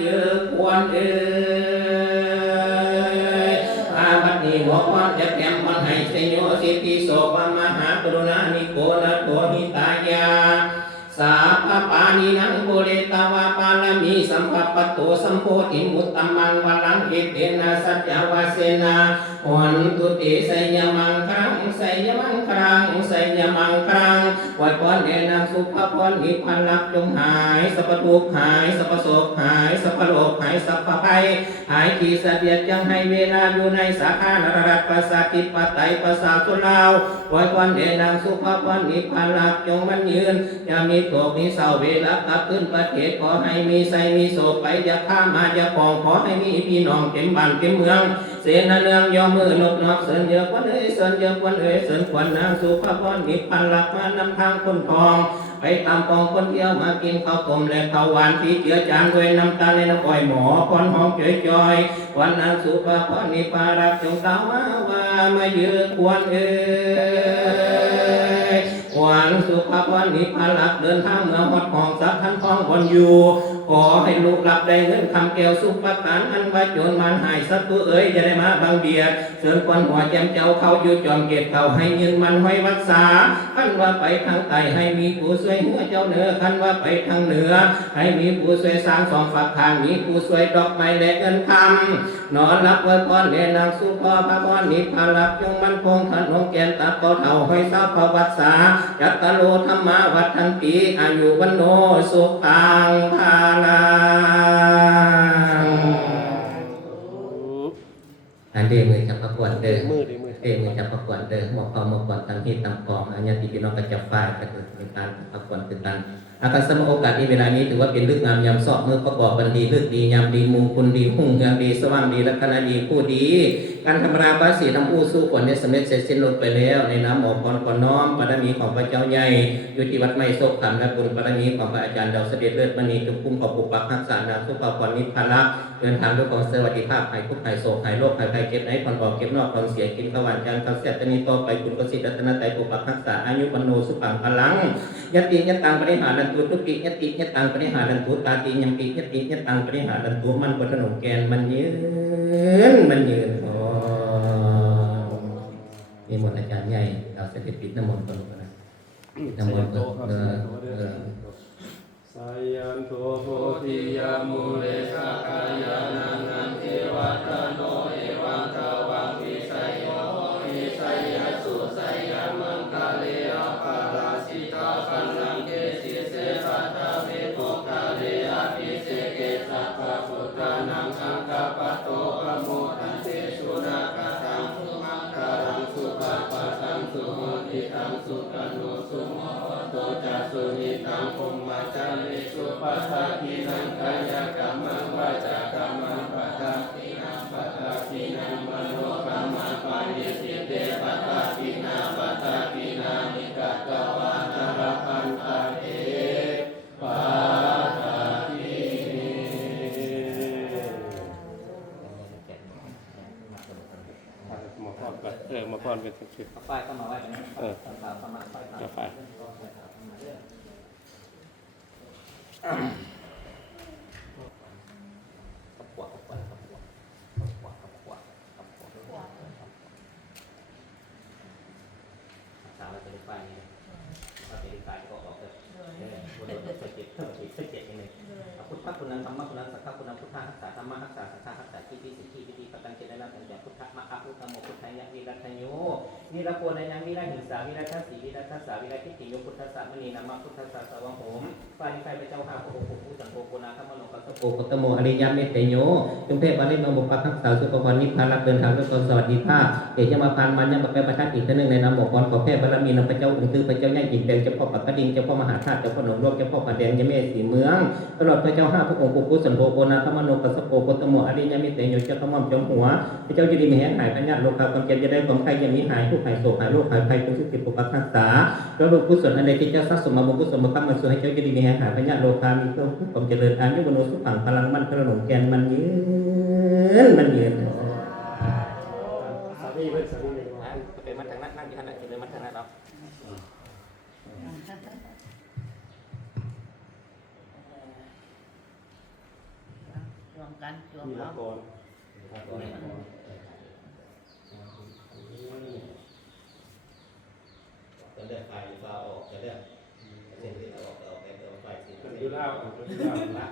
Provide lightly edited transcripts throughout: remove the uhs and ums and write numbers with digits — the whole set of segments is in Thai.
เยอะควรอาบัติหัวความจะแถมมันให้เสยโยสิทธิโสภมหากรุณานิโกนะโตหิตายาสัพพปานินังปุเรตวาปาลมีสัมภปโตสัมโพธิมุตตมังวัลังเอเตนะสัจจวาเสนาวันตุเตไสยมังครังไสยมังครังไสยมังครังวัดพรเดนางสุภพรนิพพานลักจงหายสัพพทุกข์หายสัพพโศกหายสัพพโลกหายสัพพภัยหายขีสเดียดจังให้เวลาอยู่ในสาขานรรัตประสาทิปไตยประสาทุลาววัดพรเดนางสุภพรนิพพานลักจงมันยืนอย่ามีโศกมีเศร้าเวลากลับขึ้นประเทศขอให้มีไสมีโศกไปอย่าข้ามมาอย่าปองขอให้มีพี่น้องเต็มบ้านเต็มเมืองเสนาเนืองยอมมือนกนอกเสินเยอะกว่าเอ้ยเสินเยอะกว่าเอ้ยเสินขวัญนางสุภาพรนิพพานหลักมานำทางคนทองไปตามปองคนเดียวมากินข้าวต้มและข้าวหวานที่เจือจางด้วยน้ำตาและน้ำอ้อยหมอพรหอมจอยวันนางสุภาพรนิพพานรักจงตามว่ามาเยือนควรเอ้ยวันสุภาพรนิพพานหลักเดินทางเมืองวัดของสักทั้งทองวันอยู่ขอให้ลูกหลับได้เงินคำแก้วสุภทานอันว่าโจรมันหายสัตว์ตัวเอ๋ยจะได้มาบางเบียดเสริญควันหัวแจมเจ้าเขาอยู่จอมเกตเขาให้ยืนมันห้อยรักษาขันว่าไปทางใต้ให้มีผู้ช่วยหัวเจ้าเหนือขันว่าไปทางเหนือให้มีผู้ช่วยสร้างสองฝักทางมีผู้ช่วยดอกไม้และเงินคำนอนรับไว้พรแด่นางสุภาพรนิพพานรับจงมันคงทันองแกนตาเก่าเท่าห้อยสาวพวัตสาจัตตโลธรรมาวัฏทันปีอายุวันโนสุขังภาลังอันเดียมือจับประกวดเดิมมือจับประกวดเดิมหมอกหมอกทางที่ตำกองอันนี้ที่พี่น้องกระจับไฟกระตุ้นเป็นการประกวดเป็นการอาการสมโอกาสในเวลานี้ถือว่าเป็นฤกษ์งามยามสอบเมื่อประกอบบันดีฤกษ์ดียามดีมุงคุณดีหุ่งยามดีสว่างดีลัคนาดีผู้ดีการธรรมราบาสีน้ำอู้สู้ผลเนี่ยสำเร็จเสร็จสิ้นลงไปแล้วในน้ำหมอกก่อนน้อมบารมีของพระเจ้าใหญ่อยู่ที่วัดไม้โศกขำและบุญบารมีของพระอาจารย์ดาวเสด็จเลิศมณีจุคุ้มปกปุกปักรักษานางสุภาพรนิพพานลักษณ์เดินทางด้วยความสวัสดิภาพหายทุกข์หายโศกหายโรคหายภัยเจ็บไหนผ่อนบอกเก็บนอกผ่อนเสียกินขวานจานข้าวเสียตนี้ต่อไปคุณประสิทธิ์รัตนใจปกปักรักษาอายุปโนสุปังพลังยติยตังปริหารันตุทุกิยติยตังปริหารันตุตาติยมปิยติยตังปริหารันตุมันบนถนนแกนมันยืนพอมีหมดอาจารย์ใหญ่เราเสด็จปิดน้ำมนต์ก่อนนะน้ำมนต์สายันโตโพธิยามุเลสกายานังเทวัตโนเอวังกวังวิสัยโยวิสัยสุสัยมังกาเลอปาราสิตาปันนังเกสิเสสัตเวโกกาเลอภิเสเกสัพพะพุทธานังอังคปะโตปโมทันเตสุนาคตังสุมังคารังสุภาปะตังสุโหติตังสุตโนสุโมโตจัสสุนิตังภุมมาจาริสุปัสสะทินังกายกรรมังวาจากรรมังปัตตาทินังปัตตาทินังมโนกรรมังปานิสิเตปัตตาทินาปัตตาทินานิกัตตวานะระพันตาเอปัตตาทิมาพรกันมาพรเป็นสิ่งไฟเข้ามาไว้กันจะไฟสาวจะได้ไฟนี่ถ้าเป็นไฟก็ออกเลยวันนี้เราจะเจ็บยังไงพุทธคุณนังธรรมคุณนังสังฆคุณนังพุทธะรักษาธรรมะรักษาสังฆรักษาที่สิทธิวิธีประกันเจริญตั้งแต่พุทธะมะพุทธโมพุทธายะวิรัตโยนิรโกนยังวิรัหิงสาวิรัตสีวิรัตสาวิรัติทิโยพุทธะมณีนามพุทธะสวังโหมฟานิไฟพระเจ้าข้าพระองค์ผู้สังโฆโกนาธรรมโนกัสโกกัตโมอริยเมตเตโยจงเทพบาลีนโมปักขังสาวสุปปนิพพานรับเดินทางด้วยความสวัสดิภาพเอจะมาพานมันยังมาเป็นประชาอีกท่านหนึ่งในนามหมอกรขอแพทย์บารมีนพระเจ้าองค์คือพระเจ้าใหญ่จิตแดงเจ้าพ่อปักกระดิ่งเจ้าพ่อมหาธาตุเจ้าพ่อหนุ่มโลกเจ้าพ่อผาแดงยเมศสีเมืองตลอดพระเจ้าห้าพระองค์ผู้สันโธโกนาธรรมโนกัสโกกัตโมอริยเมตเตโยเจ้าขมอมจงหัวพระเจ้าจะดีมีแห่งหายปัญญาโลกาความเจ็บจะได้ความใครยังมีหายผู้หายโศกหายโรคหายภัยผู้สุขิปปักรักษาแล้วลูกผู้สนอันใดที่เจ้าสะสมมาบุญกุศลมาค้ำมาสู่ให้เจ้าจะดีมีแห่งหายปัญญาโลกามีความเจริญอายุวโนสุขังพลังมันพระหนุ่มแกนมันยืนสามีเป็นสามีเป็นมันทางนั้นนั่งที่ขนาดเจริญมันทางนั้นเรา มกันจวม มีละ เอา ก่อน จะเลือกไฟฟ้าออกจะเลือกเส้นที่ออกไปเติมไฟสิ เป็นยูราเป็นยูราละ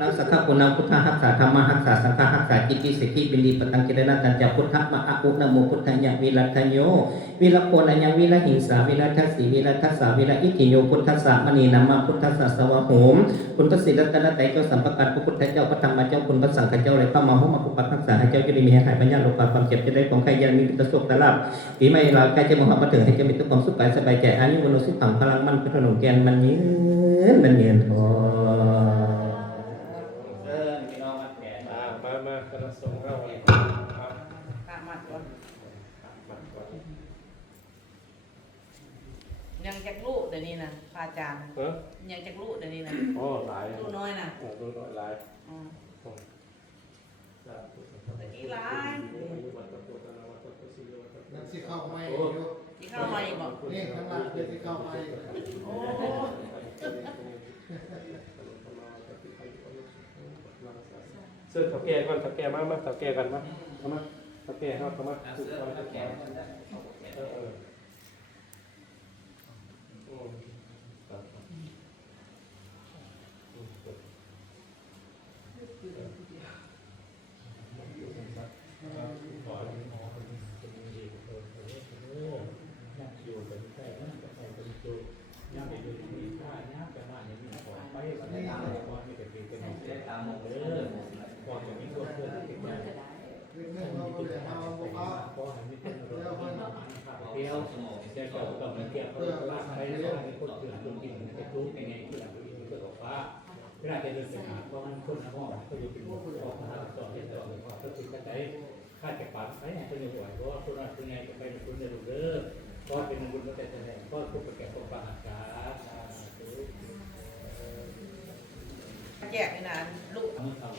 นักสักขะปุณณพุทธหักษาธรรมหักษาสังฆหักษากิตติสิกขิบินดีปตังกิรณัตตัญจพุทธมะอะอุนะโมพุทธัญญะวิรัตโยวิรโคนัญญวิรหิงสาวิรัตสีวิรัตสาวิรอิทิโยพุทธัสสะมณีนามาพุทธัสสะสวะโหมคุณพระศิรัตนไตรเจ้าสัมปการพระพุทธเจ้าพระธรรมเจ้าคุณพระสังฆเจ้าเลยเข้ามาห้องมาปุปปักรักษาให้เจ้าจะได้มีหายปัญญาโลกความเจ็บจะได้ของใครยันมีปิตโสกตะลับปีใหม่เราใกล้จะมหามาถึงให้เจ้ามีความสุขกายสบายใจอายุวันสุขขังพลังมันพัฒนาแกนมันยืนพอมากระสงเข้าเลย ข้ามัดก่อนยังจักลูกเดี๋ยวนี้นะพระอาจารย์ยังจักลูกเดี๋ยวนี้นะ โอ้หลาย ลูกน้อยนะ ดูน้อยหลาย ตะกี้หลาย นั่นสิเข้าไม่อยู่ ที่เข้ามาอีกบอก นี่ข้างหลังเป็นสิเข้าไม่ โอ้ เสื้อเถาแก่ก่อนเถาแก่มาเถาแก่กันมาเข้ามาเถาแก่เข้ามาเออเดียวจะเกิดกับมันเกี่ยวกับว่าใครจะให้คนเกิดคนกินจะรู้ยังไงที่หลังที่เกิดออกฟ้าเวลาจะเดินไปหาเพราะมันคนห้องก็อยู่เป็นออกมาต่อเห็นต่อเลยว่าก็คือการใช้ค่าจากปากไปเป็นอย่างไรเพราะว่าคนนั้นคนไหนจะไปเป็นคนเดินเด้อก็เป็นบุญก็แต่แสดงก็ทุกประแก่ของปากอากาศ แจกนี่นะลูก เมื่อเขา